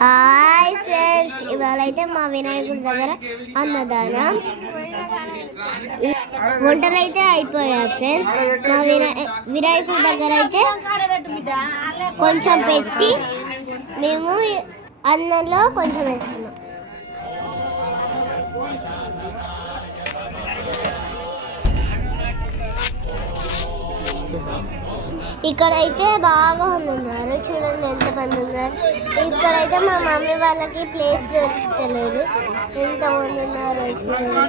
Hi friends, ఇవాళ అయితే మా వినాయకుడి దగ్గర అన్నదానం వంటలు అయితే అయిపోయాయి ఫ్రెండ్స్. మా వినాయకుడి దగ్గర అయితే కొంచెం పెట్టి మేము అన్నంలో కొంచెం వేస్తున్నాం. ఇక్కడైతే బాగా మంది ఉన్నారు, చూడండి ఎంతమంది ఉన్నారు. ఇక్కడైతే మా మమ్మీ వాళ్ళకి ప్లేస్ దొరుకుతలేదు, ఎంతమంది ఉన్నారు చూడండి.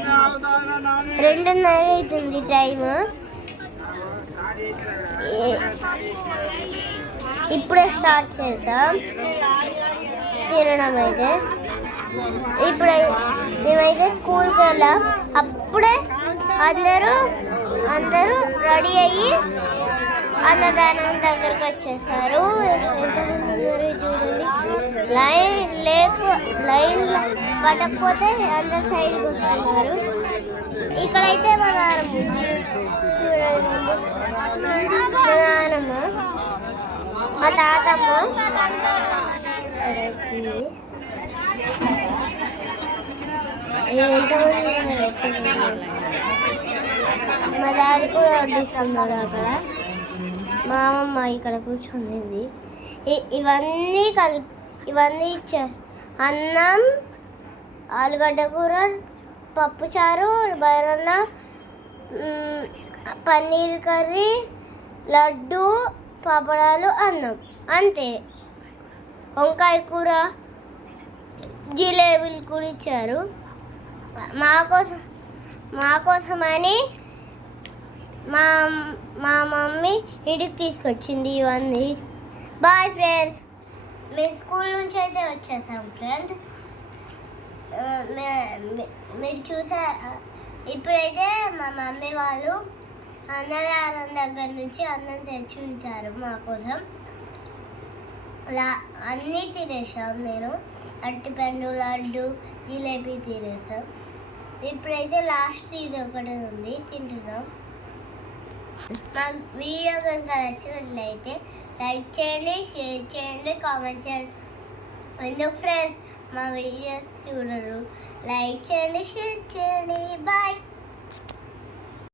2:30 అవుతుంది టైము. ఇప్పుడే స్టార్ట్ చేద్దాం తినడం అయితే. ఇప్పుడే మేమైతే స్కూల్కి వెళ్ళాం, అప్పుడే అందరూ రెడీ అయ్యి అన్నదానం దగ్గరకు వచ్చేసారు. ఎంతమంది ఉన్నారు చూడండి. లైన్ పట్టకపోతే అందరు సైడ్కి వస్తున్నారు. ఇక్కడైతే మా నాన్నమ్మ మా తాతమ్మ ఎంతమంది మా డాడీ కూడా వడ్డిస్తున్నాడు అక్కడ. మా అమ్మమ్మ ఇక్కడ కూర్చుంది. ఇవన్నీ ఇచ్చారు. అన్నం, ఆలుగడ్డ కూర, పప్పుచారు, బనాన, పన్నీర్ కర్రీ, లడ్డు, పాపడాలు, అన్నం అంతే. వంకాయ కూర, జిలేబీలు కూడా ఇచ్చారు. మా కోసమని మా మమ్మీ ఇంటికి తీసుకొచ్చింది ఇవన్నీ. బాయ్ ఫ్రెండ్స్, మేము స్కూల్ నుంచి అయితే వచ్చేసాం ఫ్రెండ్స్. మీరు చూసారా? ఇప్పుడైతే మా మమ్మీ వాళ్ళు అన్నదానం దగ్గర నుంచి అన్నం తెచ్చి ఉంచారు మా కోసం. అన్నీ తినేసాం. నేను అరటిపండు, లడ్డు, జిలేబీ తినేసాం. ఇప్పుడైతే లాస్ట్ ఇది ఒకటి ఉంది, తింటున్నాం. మా వీడియో కనుక నచ్చినట్లయితే లైక్ చేయండి, షేర్ చేయండి, కామెంట్ చేయండి. ఎందుకు ఫ్రెండ్స్ మా వీడియోస్ చూడరు? లైక్ చేయండి, షేర్ చేయండి. బాయ్.